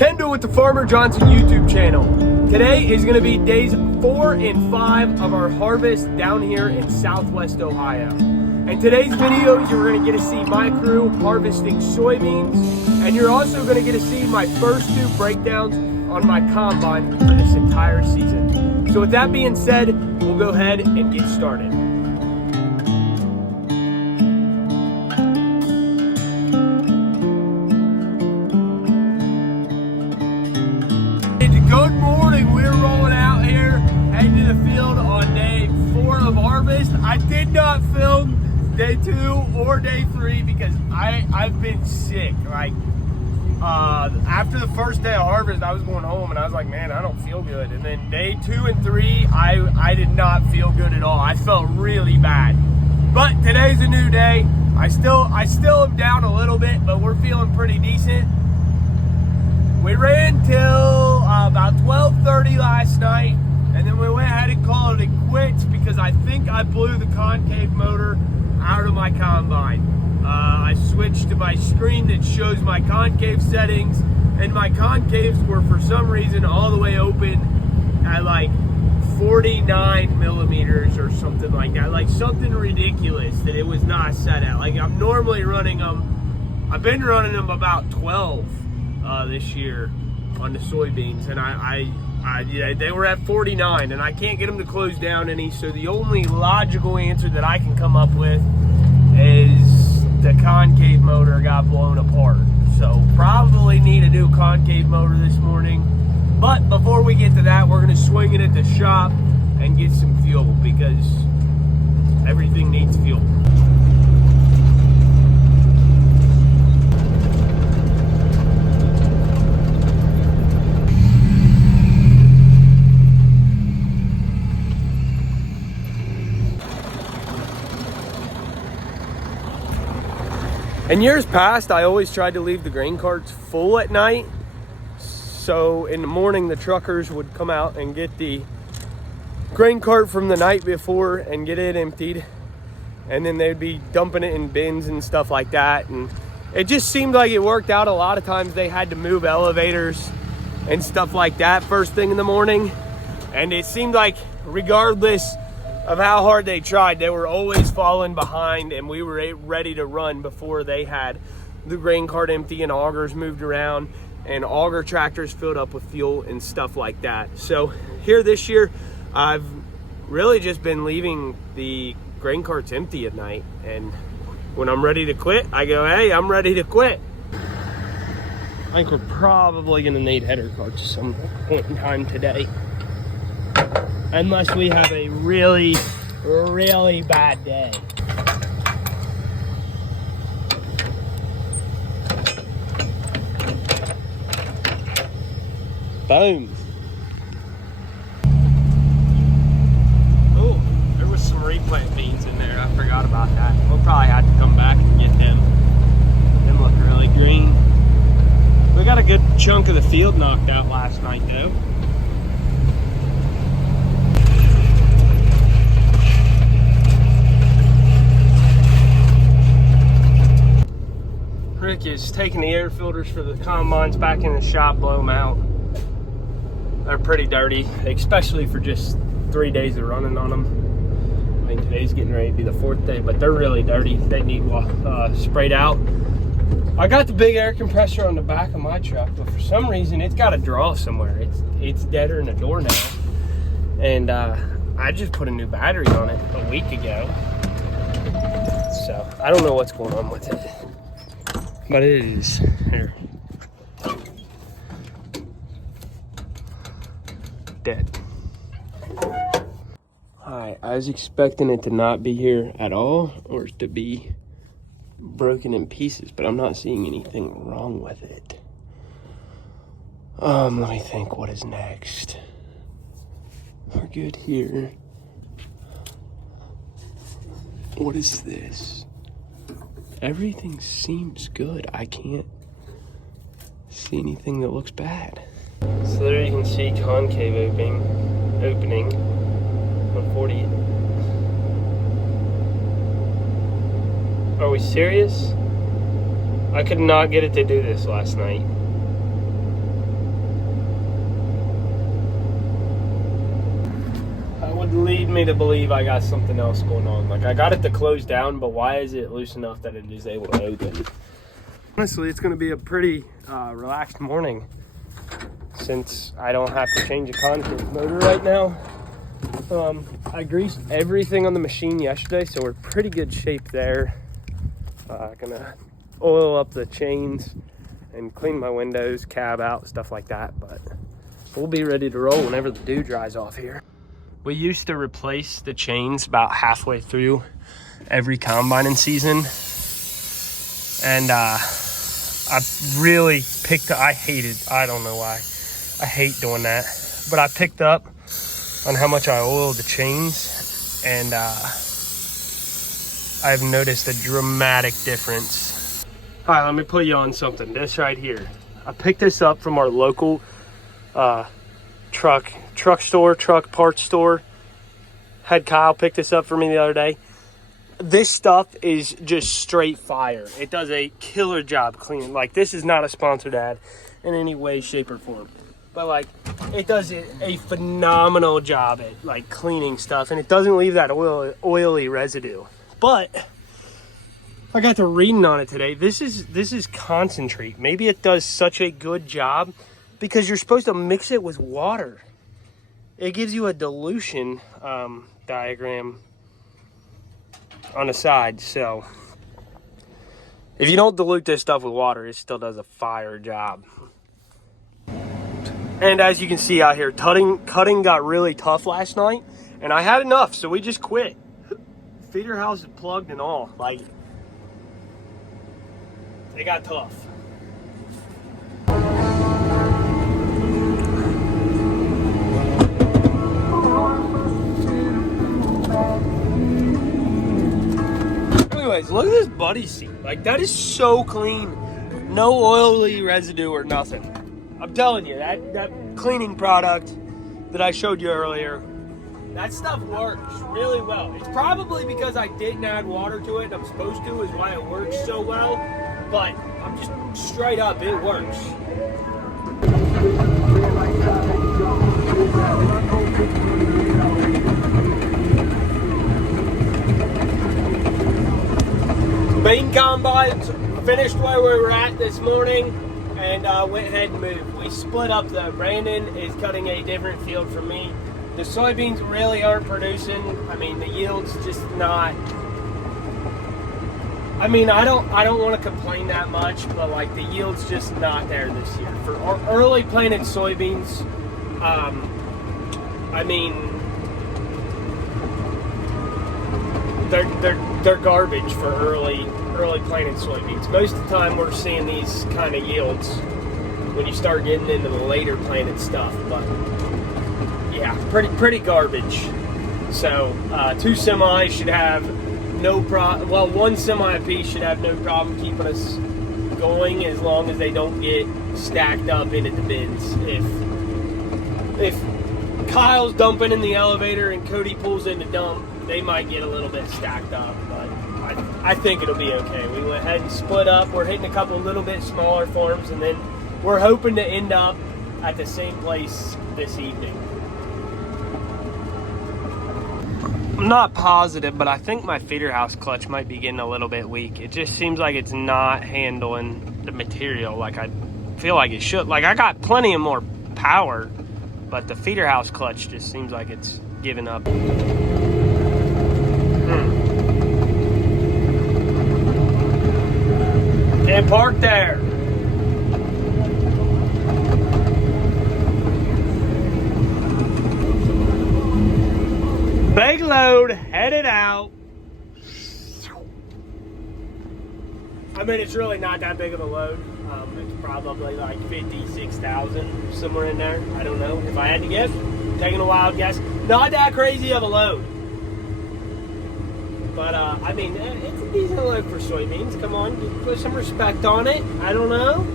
Kendall with the Farmer Johnson YouTube channel. Today is going to be days 4 and 5 of our harvest down here in Southwest Ohio. In today's video, you're going to get to see my crew harvesting soybeans, and you're also going to get to see my first 2 breakdowns on my combine for this entire season. So with that being said, we'll go ahead and get started. Good morning, we're rolling out here, heading to the field on day 4 of harvest. I did not film day 2 or day 3 because I've been sick. Like, after the first day of harvest, I was going home and I was like, man, I don't feel good. And then day 2 and 3, I did not feel good at all. I felt really bad. But today's a new day. I still am down a little bit, but we're feeling pretty decent. We ran till about 12:30 last night, and then we went ahead and called it quits because I think I blew the concave motor out of my combine. I switched to my screen that shows my concave settings, and my concaves were for some reason all the way open at like 49 millimeters or something like that. Like something ridiculous that it was not set at. Like I'm normally running them, I've been running them about 12 this year on the soybeans, and they were at 49, and I can't get them to close down any. So the only logical answer that I can come up with is the concave motor got blown apart. So probably need a new concave motor this morning. But before we get to that, we're going to swing it at the shop and get some fuel because everything needs fuel. In years past, I always tried to leave the grain carts full at night. So in the morning, the truckers would come out and get the grain cart from the night before and get it emptied. And then they'd be dumping it in bins and stuff like that. And it just seemed like it worked out. A lot of times they had to move elevators and stuff like that first thing in the morning. And it seemed like regardless of how hard they tried, they were always falling behind, and we were ready to run before they had the grain cart empty and augers moved around and auger tractors filled up with fuel and stuff like that. So here this year, I've really just been leaving the grain carts empty at night, and when I'm ready to quit, I go, hey, I'm ready to quit. I think we're probably gonna need header carts at some point in time today, unless we have a really, really bad day. Boom. Oh, there was some replant beans in there. I forgot about that. We'll probably have to come back and get them. Them look really green. We got a good chunk of the field knocked out last night though. Rick is taking the air filters for the combines back in the shop, blow them out. They're pretty dirty, especially for just 3 days of running on them. I mean, today's getting ready to be the 4th day, but they're really dirty. They need sprayed out. I got the big air compressor on the back of my truck, but for some reason it's got to draw somewhere. It's deader than a doornail. And I just put a new battery on it a week ago. So I don't know what's going on with it. But it is here. Dead. Alright, I was expecting it to not be here at all, or to be broken in pieces, but I'm not seeing anything wrong with it. Let me think, what is next? We're good here. What is this? Everything seems good. I can't see anything that looks bad. So there you can see concave opening on 40. Are we serious? I could not get it to do this last night. leading me to believe I got something else going on. Like, I got it to close down, but why is it loose enough that it is able to open? Honestly, it's going to be a pretty relaxed morning since I don't have to change a concave motor right now. I greased everything on the machine yesterday, so we're pretty good shape there. Gonna oil up the chains and clean my windows, cab out, stuff like that, but we'll be ready to roll whenever the dew dries off here. We used to replace the chains about halfway through every combining season, and I really picked up, I don't know why, I hate doing that, but I picked up on how much I oil the chains, and I've noticed a dramatic difference. All right, let me put you on something. This right here, I picked this up from our local truck parts store. Had Kyle pick this up for me the other day. This stuff is just straight fire. It does a killer job cleaning. Like, this is not a sponsored ad in any way, shape, or form, but like, it does a phenomenal job at like cleaning stuff, and it doesn't leave that oily residue. But I got to reading on it today. This is concentrate. Maybe it does such a good job because you're supposed to mix it with water. It gives you a dilution diagram on the side. So if you don't dilute this stuff with water, it still does a fire job. And as you can see out here, cutting got really tough last night, and I had enough, so we just quit. Feeder house is plugged and all. Like, it got tough. Anyways, look at this buddy seat. Like, that is so clean. No oily residue or nothing. I'm telling you, that cleaning product that I showed you earlier, that stuff works really well. It's probably because I didn't add water to it and I'm supposed to is why it works so well. But I'm just straight up, it works. Bean combines finished where we were at this morning, and went ahead and moved. We split up the Brandon is cutting a different field from me. The soybeans really aren't producing. I mean, the yield's just not. I mean, I don't want to complain that much, but like the yield's just not there this year for early planted soybeans. I mean, they're garbage for early planted soybeans. Most of the time, we're seeing these kind of yields when you start getting into the later planted stuff, but. Yeah, pretty garbage. So 2 semis should have no problem. Well, 1 semi apiece should have no problem keeping us going as long as they don't get stacked up into the bins. If Kyle's dumping in the elevator and Cody pulls in the dump, they might get a little bit stacked up, but I think it'll be okay. We went ahead and split up. We're hitting a couple little bit smaller farms, and then we're hoping to end up at the same place this evening. I'm not positive, but I think my feeder house clutch might be getting a little bit weak. It just seems like it's not handling the material like I feel like it should. Like, I got plenty of more power, but the feeder house clutch just seems like it's giving up. Can't park there. Big load headed out. I mean, it's really not that big of a load. It's probably like 56,000, somewhere in there. I don't know. If I had to guess, taking a wild guess. Not that crazy of a load. But, I mean, it's a decent load for soybeans. Come on, put some respect on it. I don't know.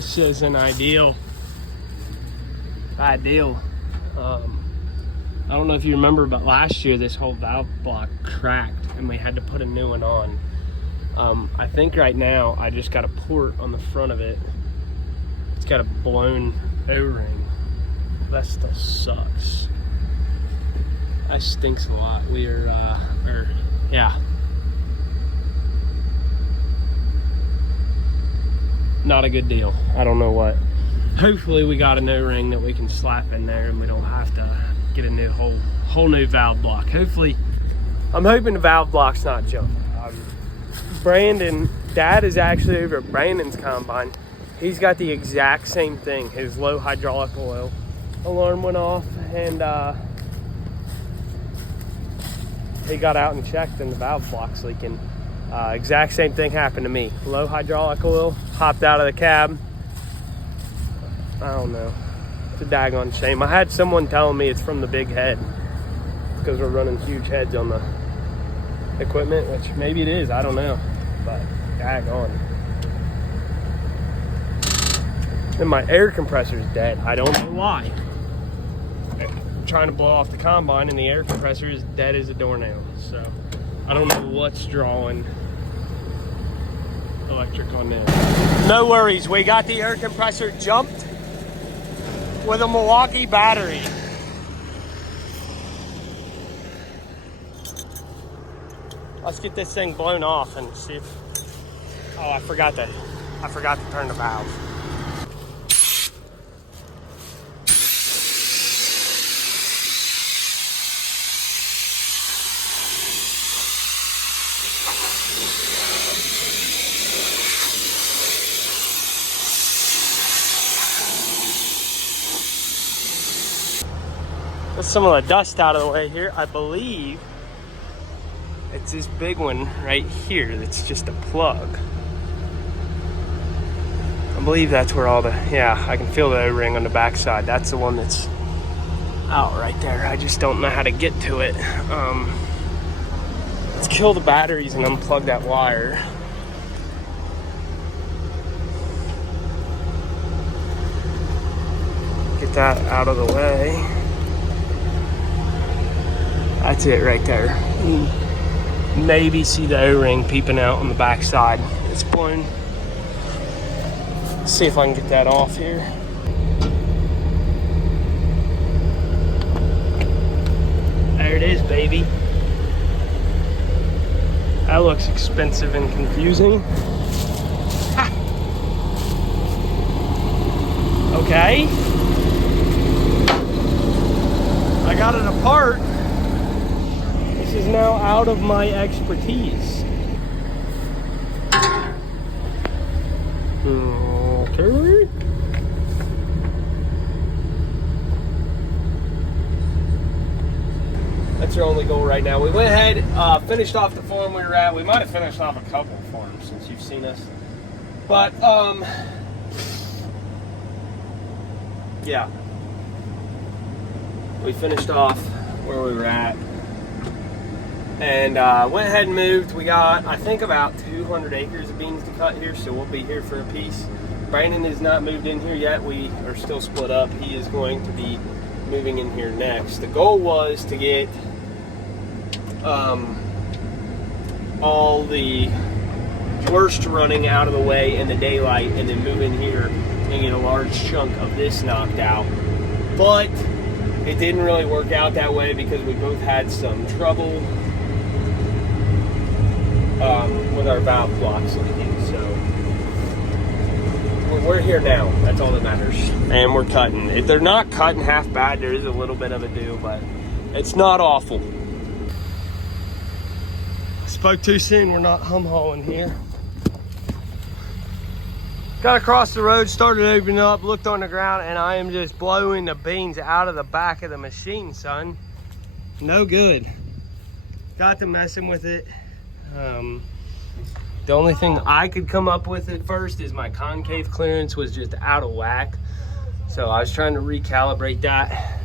this isn't ideal. Bad deal. I don't know if you remember, but last year this whole valve block cracked and we had to put a new one on. I think right now I just got a port on the front of it. It's got a blown O-ring. That still sucks. That stinks a lot. We are, yeah. Not a good deal. I don't know what. Hopefully we got an O-ring that we can slap in there and we don't have to get a new whole new valve block. Hopefully, I'm hoping the valve block's not jumping. Brandon, Dad is actually over at Brandon's combine. He's got the exact same thing. His low hydraulic oil alarm went off, and he got out and checked, and the valve block's leaking. Exact same thing happened to me. Low hydraulic oil, hopped out of the cab. I don't know. It's a daggone shame. I had someone telling me it's from the big head because we're running huge heads on the equipment, which maybe it is. I don't know. But daggone. And my air compressor's dead. I don't know why. I'm trying to blow off the combine and the air compressor is dead as a doornail. So I don't know what's drawing electric on this. No worries. We got the air compressor jumped with a Milwaukee battery. Let's get this thing blown off and see if, oh, I forgot to turn the valve. Get some of the dust out of the way here. I believe it's this big one right here that's just a plug. I believe that's where all the, yeah, I can feel the O-ring on the backside. That's the one that's out right there. I just don't know how to get to it. Let's kill the batteries and unplug that wire. Get that out of the way. That's it right there. Maybe see the O-ring peeping out on the back side. It's blown. Let's see if I can get that off here. There it is, baby. That looks expensive and confusing. Ha. Okay. I got it apart. This is now out of my expertise. Okay. That's our only goal right now. We went ahead, finished off the farm we were at. We might have finished off a couple of farms since you've seen us. But, yeah. We finished off where we were at. And went ahead and moved. We got, I think, about 200 acres of beans to cut here, so we'll be here for a piece. Brandon has not moved in here yet. We are still split up. He is going to be moving in here next. The goal was to get all the worst running out of the way in the daylight and then move in here and get a large chunk of this knocked out. But it didn't really work out that way because we both had some trouble with our valve blocks leaking. So we're here now. That's all that matters. And we're cutting. If they're not cutting half bad, there is a little bit of a do, but it's not awful. Spoke too soon. We're not hum-hauling here. Got across the road, started opening up, looked on the ground, and I am just blowing the beans out of the back of the machine, son. No good. Got to messing with it. The only thing I could come up with at first is my concave clearance was just out of whack. So I was trying to recalibrate that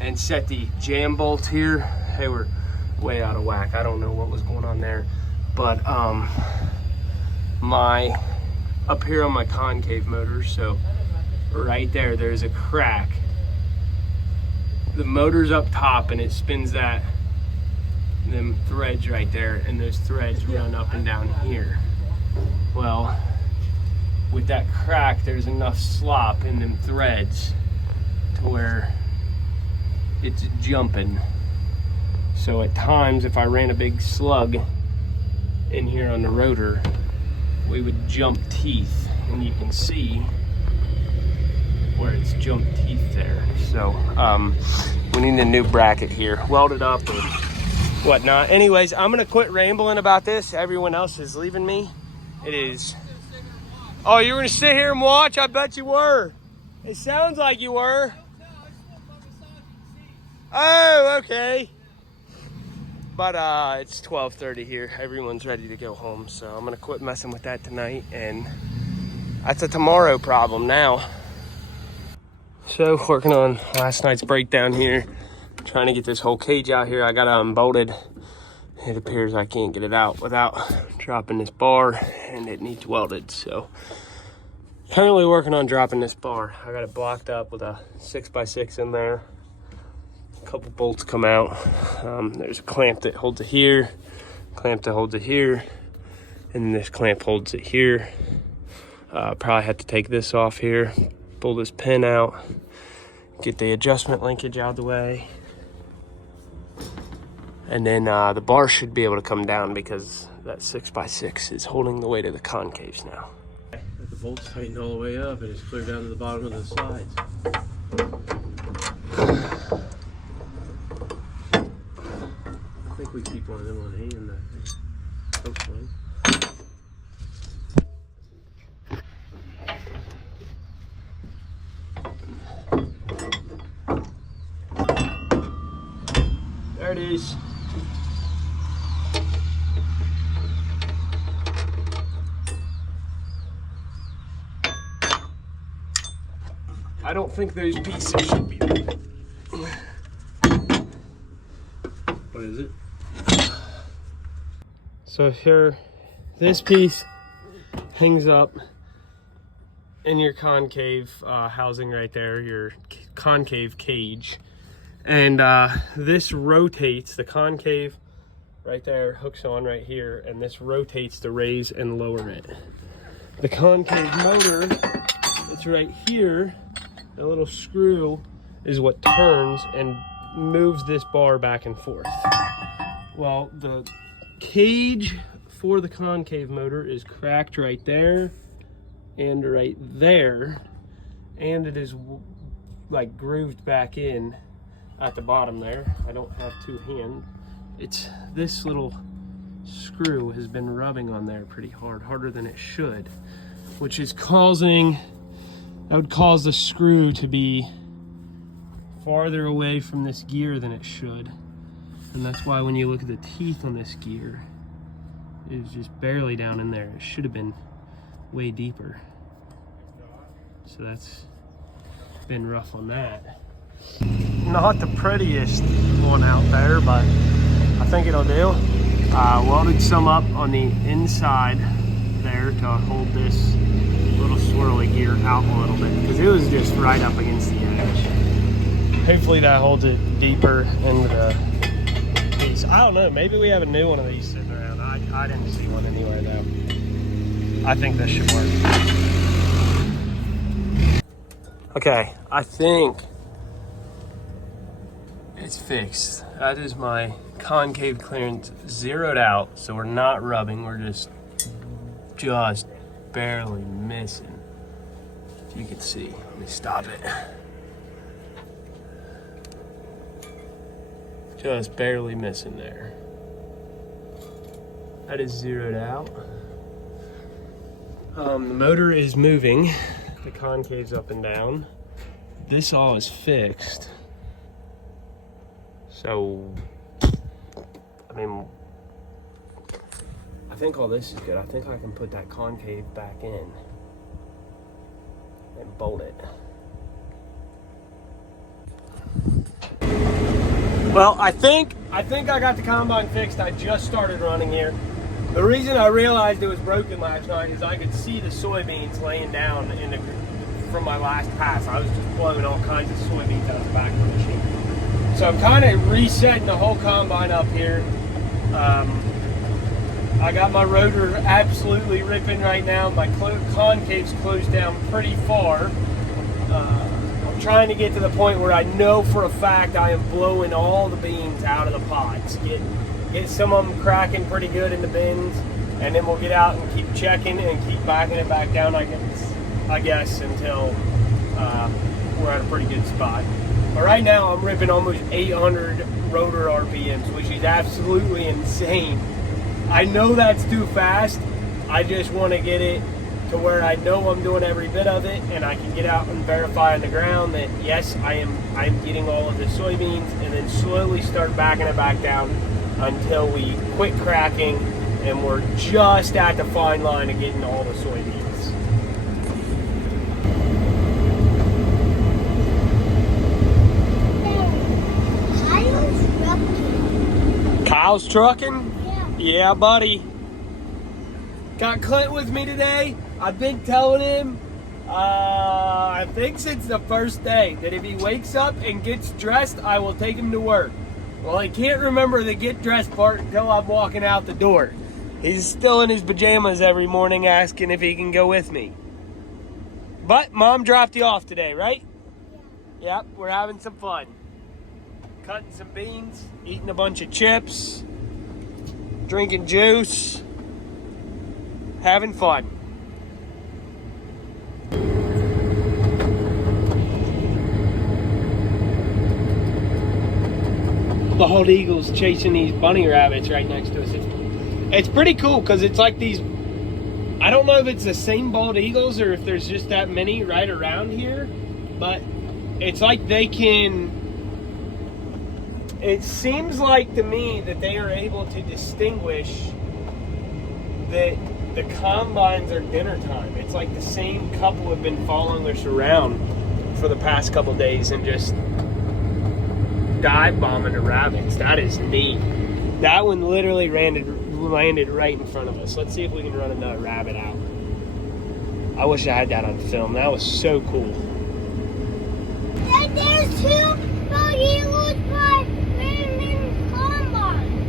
and set the jam bolts here. They were way out of whack. I don't know what was going on there. But my up here on my concave motor. So right there's a crack. The motor's up top and it spins them threads right there, and those threads run up and down here. Well, with that crack, there's enough slop in them threads to where it's jumping. So at times, if I ran a big slug in here on the rotor, we would jump teeth, and you can see where it's jumped teeth there. So we need a new bracket here, welded up or whatnot. Anyways, I'm gonna quit rambling about this. Everyone else is leaving me. It is. Oh, you were gonna sit here and watch? I bet you were. It sounds like you were. Oh, okay. But it's 12:30 here. Everyone's ready to go home, so I'm gonna quit messing with that tonight, and that's a tomorrow problem now. So working on last night's breakdown here, trying to get this whole cage out here. I got it unbolted. It appears I can't get it out without dropping this bar, and it needs welded. So currently working on dropping this bar. I got it blocked up with a 6x6 in there. A couple bolts come out. There's a clamp that holds it here, clamp that holds it here, and this clamp holds it here. Probably have to take this off here, pull this pin out, get the adjustment linkage out of the way. And then the bar should be able to come down because that 6x6 is holding the weight of the concaves now. Got the bolts tightened all the way up and it's clear down to the bottom of the sides. I think we keep one of them on hand, I think. Hopefully. There it is. I don't think those pieces should be. What is it? So here, this piece hangs up in your concave housing right there, your concave cage. And this rotates, the concave right there hooks on right here, and this rotates to raise and lower it. The concave motor, it's right here. The little screw is what turns and moves this bar back and forth. Well, the cage for the concave motor is cracked right there and right there, and it is like grooved back in at the bottom there. I don't have two hands. It's this little screw has been rubbing on there pretty hard, harder than it should, which is causing, that would cause the screw to be farther away from this gear than it should. And that's why when you look at the teeth on this gear, it's just barely down in there. It should have been way deeper. So that's been rough on that. Not the prettiest one out there, but I think it'll do. Welded some up on the inside there to hold this little swirly gear out a little bit because it was just right up against the edge. Hopefully that holds it deeper into the piece. I don't know, maybe we have a new one of these sitting around. I didn't see one anywhere though. I think this should work. Okay, I think it's fixed. That is my concave clearance zeroed out, so we're not rubbing, we're just barely missing. If you can see, let me stop it. Just barely missing there. That is zeroed out. The motor is moving. The concave's up and down. This all is fixed. So, I mean, I think all this is good. I think I can put that concave back in and bolt it. Well, I think I got the combine fixed. I just started running here. The reason I realized it was broken last night is I could see the soybeans laying down from my last pass. I was just blowing all kinds of soybeans out the back of the machine. So I'm kind of resetting the whole combine up here. I got my rotor absolutely ripping right now. My concave's closed down pretty far. I'm trying to get to the point where I know for a fact I am blowing all the beans out of the pods. Get some of them cracking pretty good in the bins, and then we'll get out and keep checking and keep backing it back down, I guess until we're at a pretty good spot. But right now I'm ripping almost 800 rotor RPMs, which is absolutely insane. I know that's too fast. I just want to get it to where I know I'm doing every bit of it, and I can get out and verify on the ground that yes, I am getting all of the soybeans, and then slowly start backing it back down until we quit cracking and we're just at the fine line of getting all the soybeans. Kyle's trucking? Yeah, buddy. Got Clint with me today. I've been telling him, I think since the first day, that if he wakes up and gets dressed, I will take him to work. Well, I can't remember the get dressed part until I'm walking out the door. He's still in his pajamas every morning asking if he can go with me. But Mom dropped you off today, right? Yeah. Yep, we're having some fun. Cutting some beans, eating a bunch of chips, drinking juice, having fun. Bald eagles chasing these bunny rabbits right next to us. It's pretty cool because it's like these, I don't know if it's the same bald eagles or if there's just that many right around here, but it's like they can, it seems like to me that they are able to distinguish that the combines are dinner time. It's like the same couple have been following us around for the past couple days and just dive bombing the rabbits. That is neat. That one literally landed right in front of us. Let's see if we can run another rabbit out. I wish I had that on film. That was so cool. And there's two bald eagles by Raymond Combine.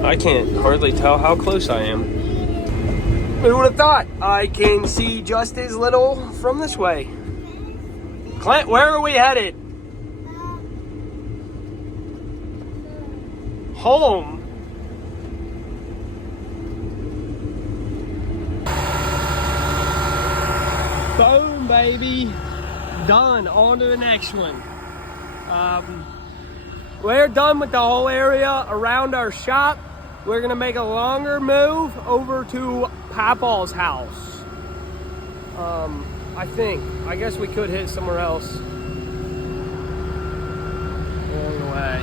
I can't hardly tell how close I am. Who would have thought? I can see just as little from this way. Clint, where are we headed? Home. Boom, baby. Done. On to the next one. We're done with the whole area around our shop. We're gonna make a longer move over to Papaw's house. I guess we could hit somewhere else along the way.